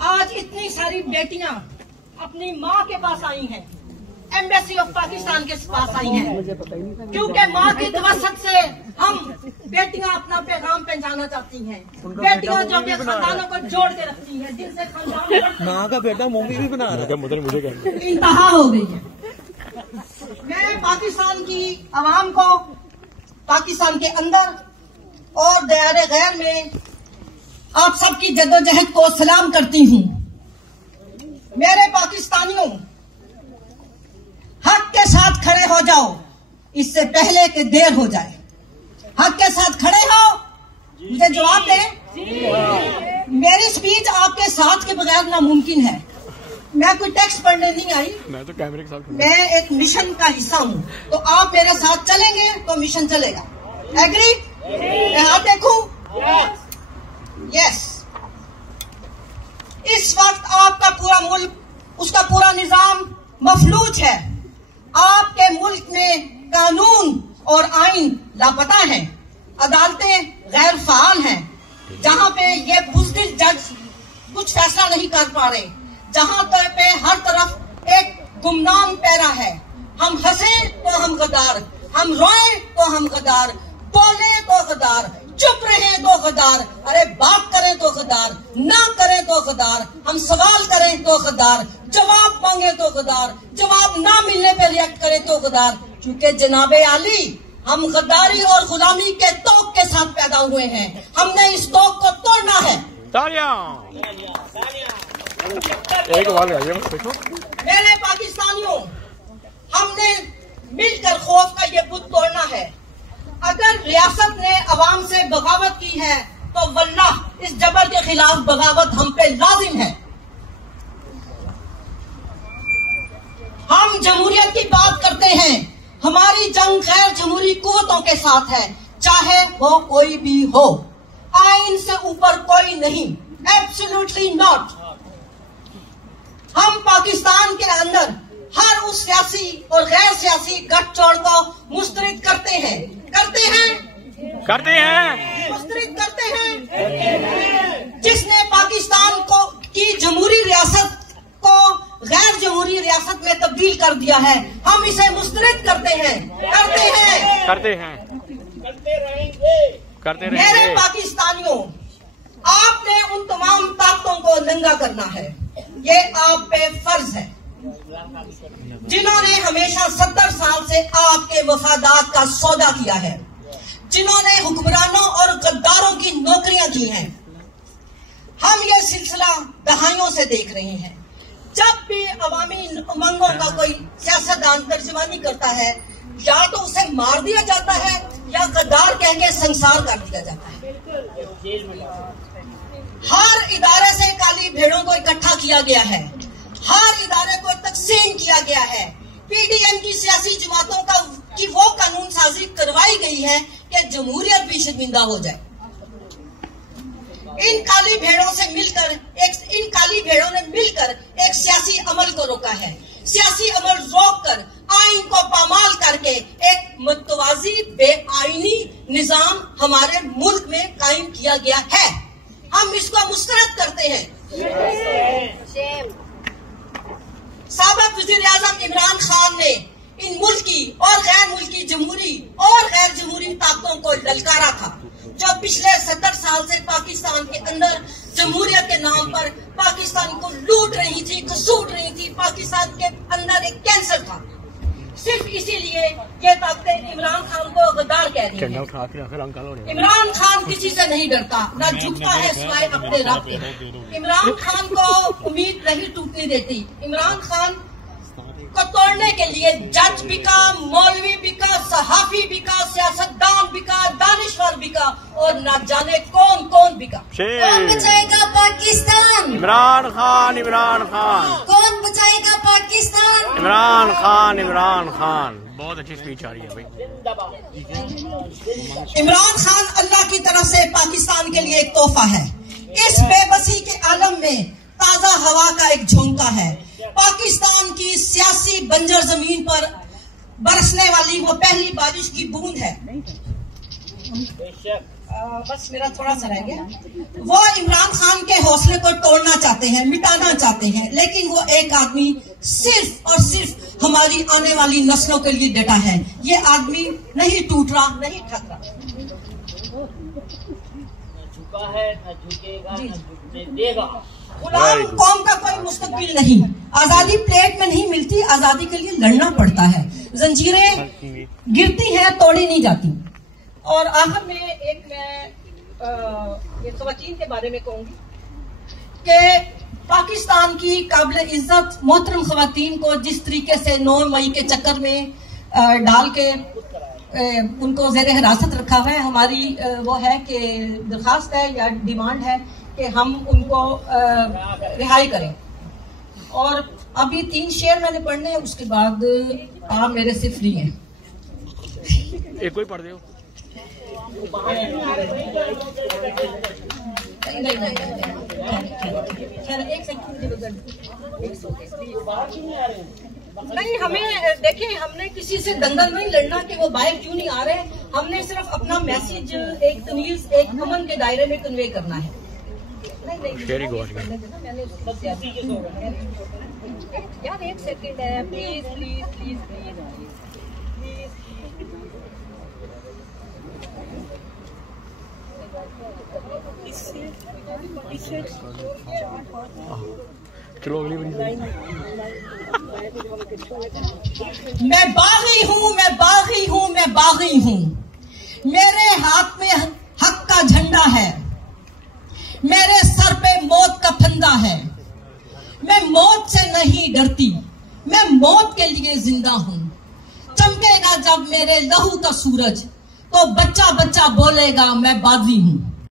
आज इतनी सारी बेटियां अपनी माँ के पास आई हैं, एम्बेसी ऑफ पाकिस्तान के पास आई हैं, क्योंकि माँ की तवसत से हम बेटियां अपना पैगाम पहुंचाना चाहती हैं। बेटियां जो अपने खानदानों को जोड़ के रखती हैं, जिनसे खानदान माँ का बेटा मूवी भी बना रहा है, मुझे इंतहा हो गई है। मैं पाकिस्तान की आवाम को पाकिस्तान के अंदर और दायरे गैर में आप सबकी जद्दोजहद को सलाम करती हूँ। मेरे पाकिस्तानियों, हक के साथ खड़े हो जाओ, इससे पहले कि देर हो जाए। हक के साथ खड़े हो, मुझे जवाब दें। मेरी स्पीच आपके साथ के बगैर नामुमकिन है। मैं कोई टेक्स्ट पढ़ने नहीं आई, मैं तो कैमरे के साथ, मैं एक मिशन का हिस्सा हूँ, तो आप मेरे साथ चलेंगे तो मिशन चलेगा। एग्री? मैं हाथ देखूं? यस। इस वक्त आपका पूरा मुल्क, उसका पूरा निजाम मफलूज है। आपके मुल्क में कानून और आइन लापता है, अदालतें गैर फाल हैं, जहां पे ये बुज़दिल जज कुछ फैसला नहीं कर पा रहे, जहां पे हर तरफ एक गुमनाम पैरा है। हम हंसे तो हम गद्दार, हम रोए तो हम गद्दार, बोले तो गद्दार, चुप रहे तो गद्दार, अरे बात करें तो गद्दार, ना करें तो गद्दार, हम सवाल करें तो गद्दार, जवाब मांगे तो गद्दार, जवाब ना मिलने पे रिएक्ट करें तो गद्दार। क्योंकि जनाबे आली, हम गद्दारी और गुलामी के तोक के साथ पैदा हुए हैं। हमने इस तोक को तोड़ना है। एक बार देखो, मेरे पाकिस्तानियों, हमने मिलकर खौफ का ये बुत तोड़ना है। अगर रियासत ने अवाम से बगावत की है तो वल्लाह इस जबर के खिलाफ बगावत हम पे लाजिम है। हम जमहूरियत की बात करते हैं, हमारी जंग गैर जमहूरी कुव्वतों के साथ है, चाहे वो कोई भी हो। आइन से ऊपर कोई नहीं, एब्सोल्युटली नॉट। हम पाकिस्तान के अंदर हर उस सियासी और गैर सियासी गठजोड़ को मुस्तरद करते हैं, मुस्तरद करते हैं, जिसने पाकिस्तान को की जमहूरी रियासत को गैर जमहूरी रियासत में तब्दील कर दिया है। हम इसे मुस्तरद करते रहेंगे। मेरे पाकिस्तानियों, आपने उन तमाम ताकतों को नंगा करना है, ये आप पे फर्ज है, जिन्होंने हमेशा 70 साल से आपके वफादात का सौदा किया है, जिन्होंने हुक्मरानों और गद्दारों की नौकरियां की हैं। हम ये सिलसिला दहाइयों से देख रहे हैं। जब भी अवामी उमंगों का कोई सियासतदान तर्जुमानी करता है, या तो उसे मार दिया जाता है या गद्दार कह के संसार कर दिया जाता है। हर इदारे से काली भेड़ों को इकट्ठा किया गया है, हर इदारे को तकसीम किया गया है। पीडीएम की सियासी जमातों की वो कानून साजी करवाई गई है कि जमहूरियत भी शर्मिंदा हो जाए। इन काली भेड़ों ने मिलकर एक सियासी अमल को रोका है। सियासी अमल रोककर आइन को पामाल करके एक मुतवाज़ी बेआईनी निजाम हमारे मुल्क में कायम किया गया है। हम इसको मुस्तरद करते हैं। साबिक़ वज़ीर-ए-आज़म इमरान खान ने इन मुल्की और गैर मुल्की जमहूरी और गैर जमहूरी ताकतों को ललकारा था, जो पिछले 70 साल से पाकिस्तान के अंदर जमहूरियत के नाम पर पाकिस्तान को लूट रही थी, घसूट रही थी। पाकिस्तान के अंदर एक कैंसर था। सिर्फ इसीलिए ये ताकतें इमरान खान को गद्दार कह रही हैं। इमरान खान किसी से नहीं डरता, ना झुकता है सिवाय अपने रब के। इमरान खान को उम्मीद नहीं टूटने देती। इमरान खान को तोड़ने के लिए जज बिका, मौलवी बिका, सहाफी बिका, सियासतदान बिका, दानिशवर बिका और न जाने कौन कौन बिका। कौन बचाएगा पाकिस्तान? इमरान खान, इमरान खान। कौन बचाएगा पाकिस्तान? इमरान खान, इमरान खान। बहुत अच्छी स्पीच आ रही है भाई। इमरान खान अल्लाह की तरफ से पाकिस्तान के लिए एक तोहफा है। इस बेबसी के आलम में ताजा हवा का एक झोंका है। पाकिस्तान की सियासी बंजर जमीन पर बरसने वाली वो पहली बारिश की बूंद है। बस मेरा थोड़ा सा रह गया। वो इमरान खान के हौसले को तोड़ना चाहते हैं, मिटाना चाहते हैं, लेकिन वो एक आदमी सिर्फ और सिर्फ हमारी आने वाली नस्लों के लिए डटा है। ये आदमी नहीं टूट रहा, नहीं थक रहा। झुका है न झुकेगा न झुकने देगा। गुलाम कौम का कोई मुस्तकबिल नहीं। आजादी प्लेट में नहीं मिलती, आजादी के लिए लड़ना पड़ता है। जंजीरें गिरती हैं, तोड़ी नहीं जाती। और आखिर में एक मैं ये ख़वातीन के बारे में कहूंगी कि पाकिस्तान की काबिल इज्जत मोहतरम ख़वातीन को जिस तरीके से 9 मई के चक्कर में डाल के उनको ज़ेर हिरासत रखा हुआ है, हमारी वो है कि दरख्वास्त है या डिमांड है कि हम उनको रिहाई करें। और अभी 3 शेर मैंने पढ़ने हैं, उसके बाद आप मेरे से फ्री हैं। एक कोई पढ़ दो। नहीं, हमें देखिए, हमने किसी से दंगल नहीं लड़ना कि वो बाहर क्यों नहीं आ रहे। हमने सिर्फ अपना मैसेज एक तमीज, एक अमन के दायरे में कन्वे करना है। यार एक सेकंड है, please please please please please. चलो अगली बारी। मैं बागी हूँ, मैं बागी हूँ, मैं बागी हूँ। मेरे हाथ में हक का झंडा है, मेरे सर पे मौत का फंदा है। मैं मौत से नहीं डरती, मैं मौत के लिए जिंदा हूँ। चमकेगा जब मेरे लहू का सूरज, तो बच्चा बच्चा बोलेगा मैं बागी हूँ।